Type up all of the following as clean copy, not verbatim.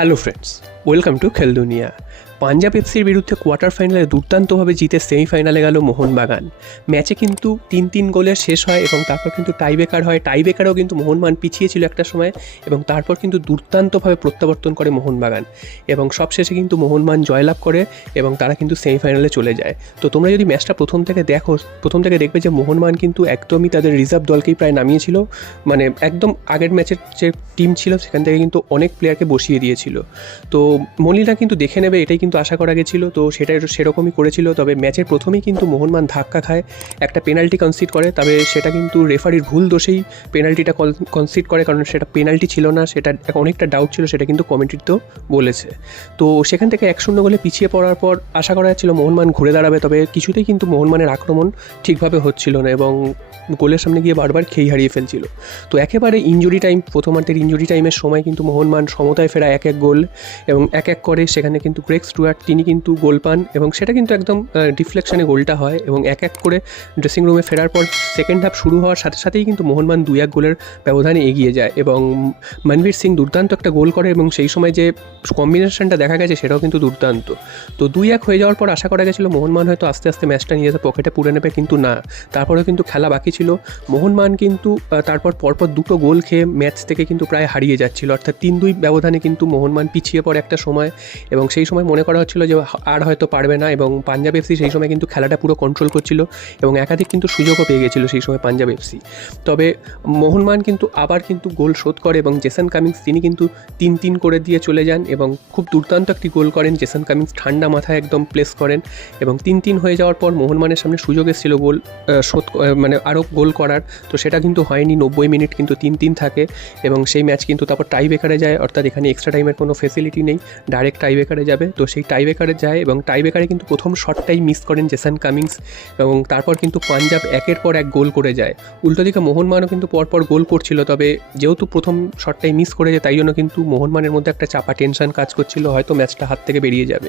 Hello friends, welcome to খেল দুনিয়া। পাঞ্জাব এফসির বিরুদ্ধে কোয়ার্টার ফাইনালে দুর্দান্তভাবে জিতে সেমিফাইনালে গেল মোহনবাগান। ম্যাচে কিন্তু 3-3 গোলের শেষ হয় এবং তারপর কিন্তু টাইব্রেকার হয়। টাইব্রেকারেও কিন্তু মোহনবাগান পিছিয়ে ছিল একটা সময় এবং তারপর কিন্তু দুর্দান্তভাবে প্রত্যাবর্তন করে মোহনবাগান এবং সবশেষে কিন্তু মোহনবাগান জয়লাভ করে এবং তারা কিন্তু সেমিফাইনালে চলে যায়। তো তোমরা যদি ম্যাচটা প্রথম থেকে দেখবে যে মোহনবাগান কিন্তু একদমই তাদের রিজার্ভ দলকেই প্রায় নামিয়েছিল, মানে একদম আগের ম্যাচের যে টিম ছিল সেখান থেকে কিন্তু অনেক প্লেয়ারকে বসিয়ে দিয়েছিল। তো মলিনা কিন্তু দেখে নেবে এটাই কিন্তু আশা করা গেছিলো, তো সেটাই সেরকমই করেছিল। তবে ম্যাচের প্রথমেই কিন্তু মোহনবাগান ধাক্কা খায়, একটা পেনাল্টি কনসিড করে, তবে সেটা কিন্তু রেফারির ভুল দোষেই পেনাল্টিটা কনসিড করে, কারণ সেটা পেনাল্টি ছিল না, সেটা অনেকটা ডাউট ছিল, সেটা কিন্তু কমেন্ট্রিতেও বলেছে। তো সেখান থেকে 1-0 গোলে পিছিয়ে পড়ার পর আশা করা যাচ্ছিল মোহনবাগান ঘুরে দাঁড়াবে, তবে কিছুতেই কিন্তু মোহনবাগানের আক্রমণ ঠিকভাবে হচ্ছিল না এবং গোলের সামনে গিয়ে বারবার খেই হারিয়ে ফেলছিল। তো একেবারে ইনজুরি টাইম, প্রথমার্ধের ইনজুরি টাইমের সময় কিন্তু মোহনবাগান সমতায় ফেরা 1-1 গোল এবং 1-1 করে সেখানে কিন্তু গ্রেগ স্টুয়ার্ট তিনি কিন্তু গোল পান এবং সেটা কিন্তু একদম ডিফ্লেকশনে গোলটা হয় এবং 1-1 করে ড্রেসিং রুমে ফেরার পর সেকেন্ড হাফ শুরু হওয়ার সাথে সাথেই কিন্তু মোহনবাগান 2-1 গোলের ব্যবধানে এগিয়ে যায় এবং মনবীর সিং দুর্দান্ত একটা গোল করে এবং সেই সময় যে কম্বিনেশনটা দেখা গেছে সেটাও কিন্তু দুর্দান্ত। তো 2-1 হয়ে যাওয়ার পর আশা করা গেছিলো মোহনবাগান হয়তো আস্তে আস্তে ম্যাচটা নিয়ে যেতে পকেটে পুরে নেবে, কিন্তু না, তারপরেও কিন্তু খেলা বাকি ছিল। মোহনবাগান কিন্তু তারপর পরপর 2 গোল খেয়ে ম্যাচ থেকে কিন্তু প্রায় হারিয়ে যাচ্ছিল, অর্থাৎ 3-2 ব্যবধানে কিন্তু মোহনবাগান পিছিয়ে পড়ে একটা সময় এবং সেই সময় মনে করা হচ্ছিল যে আর হয়তো পারবে না এবং পাঞ্জাব এফসি সেই সময় কিন্তু খেলাটা পুরো কন্ট্রোল করছিল এবং একাধিক কিন্তু সুযোগও পেয়ে গেছিলো সেই সময় পাঞ্জাব এফসি। তবে মোহনবাগান কিন্তু আবার কিন্তু গোল শোধ করে এবং জেসন কামিন্স তিনি কিন্তু 3-3 করে দিয়ে চলে যান এবং খুব দুর্দান্ত একটি গোল করেন। জেসন কামিন্স ঠান্ডা মাথায় একদম প্লেস করেন এবং 3-3 হয়ে যাওয়ার পর মোহনবাগানের সামনে সুযোগ এসেছিল গোল শোধ মানে আরও গোল করার, তো সেটা কিন্তু হয়নি। 90 মিনিট কিন্তু 3-3 থাকে এবং সেই ম্যাচ কিন্তু তারপর টাইব্রেকারে যায়, অর্থাৎ এখানে এক্সট্রা টাইমের কোনো ফেসিলিটি নেই, ডাইরেক্ট টাইব্রেকারে যাবে। তো সেই টাইব্রেকারে যায় এবং টাইব্রেকারে কিন্তু প্রথম শটটাই মিস করেন জেসন কামিন্স এবং তারপর কিন্তু পাঞ্জাব 1-এর পর 1 গোল করে যায়। উল্টো দিকে মোহনবাগানও কিন্তু পরপর গোল করছিল, তবে যেহেতু প্রথম শটটাই মিস করে যায় তাই জন্য কিন্তু মোহনবাগানের মধ্যে একটা চাপা টেনশন কাজ করছিল, হয়তো ম্যাচটা হাত থেকে বেরিয়ে যাবে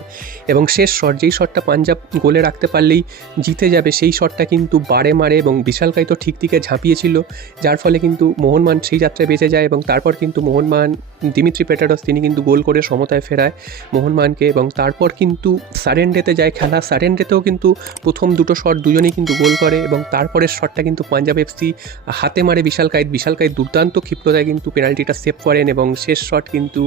এবং শেষ শট, যেই শটটা পাঞ্জাব গোলে রাখতে পারলেই জিতে যাবে, সেই শটটা কিন্তু বারে মারে এবং বিশালকায় তো ঠিক দিকে ঝাঁপিয়েছিল, যার ফলে কিন্তু মোহনবাগান সেই যাত্রায় বেঁচে যায় এবং তারপর কিন্তু মোহনবাগান দিমিত্রি পেটারস তিনি কিন্তু গোল করে সমতায় ফেরায় মোহনবাগানকে এবং তারপর কিন্তু সারেন্ডেতে যায় খেলা। সারেন্ডেতেও কিন্তু প্রথম 2 শট দুজনেই কিন্তু গোল করে এবং তারপরের শটটা কিন্তু পাঞ্জাব এফসি হাতে মারে বিশালকায় দুর্দান্ত ক্ষিপ্রতায় কিন্তু পেনাল্টিটা সেভ করেন এবং শেষ শট কিন্তু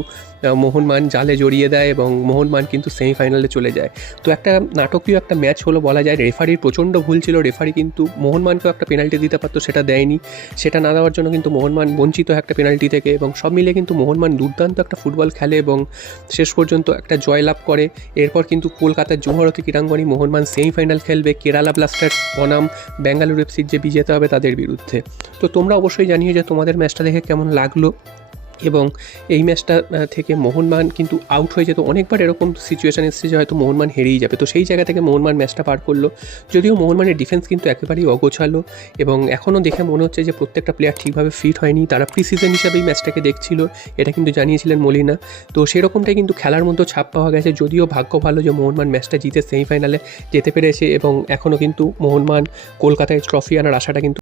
মোহনবাগান জালে জড়িয়ে দেয় এবং মোহনবাগান কিন্তু সেমিফাইনালে চলে যায়। তো একটা নাটকীয় একটা ম্যাচ হলো বলা যায়। রেফারির প্রচণ্ড ভুল ছিল, রেফারি কিন্তু মোহনবাগানকেও একটা পেনাল্টি দিতে পারতো, সেটা দেয়নি, সেটা না দেওয়ার জন্য কিন্তু মোহনবাগান বঞ্চিত একটা পেনাল্টি থেকে এবং সব মিলে কিন্তু মোহনবাগান দুর্দান্ত একটা ফুটবল খেলে এবং শেষ পর্যন্ত একটা জয়লাভ করে। এরপর কিন্তু কলকাতার জুহরতি ক্রীড়াঙ্গনে মোহনবাগান সেমিফাইনাল খেলবে কেরালা ব্লাস্টার্স বনাম বেঙ্গালুরু এফসির যে বিজেতা হবে তাদের বিরুদ্ধে। তো তোমরা অবশ্যই জানিও যে তোমাদের ম্যাচটা দেখে কেমন লাগলো এবং এই ম্যাচটা থেকে মোহনবাগান কিন্তু আউট হয়ে যেত। অনেকবার এরকম সিচুয়েশান এসেছে যে হয়তো মোহনবাগান হেরেই যাবে, তো সেই জায়গা থেকে মোহনবাগান ম্যাচটা পার করলো। যদিও মোহনবাগানের ডিফেন্স কিন্তু একেবারেই অগোছালো এবং এখনও দেখে মনে হচ্ছে যে প্রত্যেকটা প্লেয়ার ঠিকভাবে ফিট হয়নি, তারা প্রি সিজন হিসাবেই ম্যাচটাকে দেখছিল, এটা কিন্তু জানিয়েছিলেন মলিনা। তো সেরকমটাই কিন্তু খেলার মধ্যে ছাপ পাওয়া গেছে, যদিও ভাগ্য ভালো যে মোহনবাগান ম্যাচটা জিতে সেমিফাইনালে যেতে পেরেছে এবং এখনও কিন্তু মোহনবাগান কলকাতায় ট্রফি আনার আশাটা কিন্তু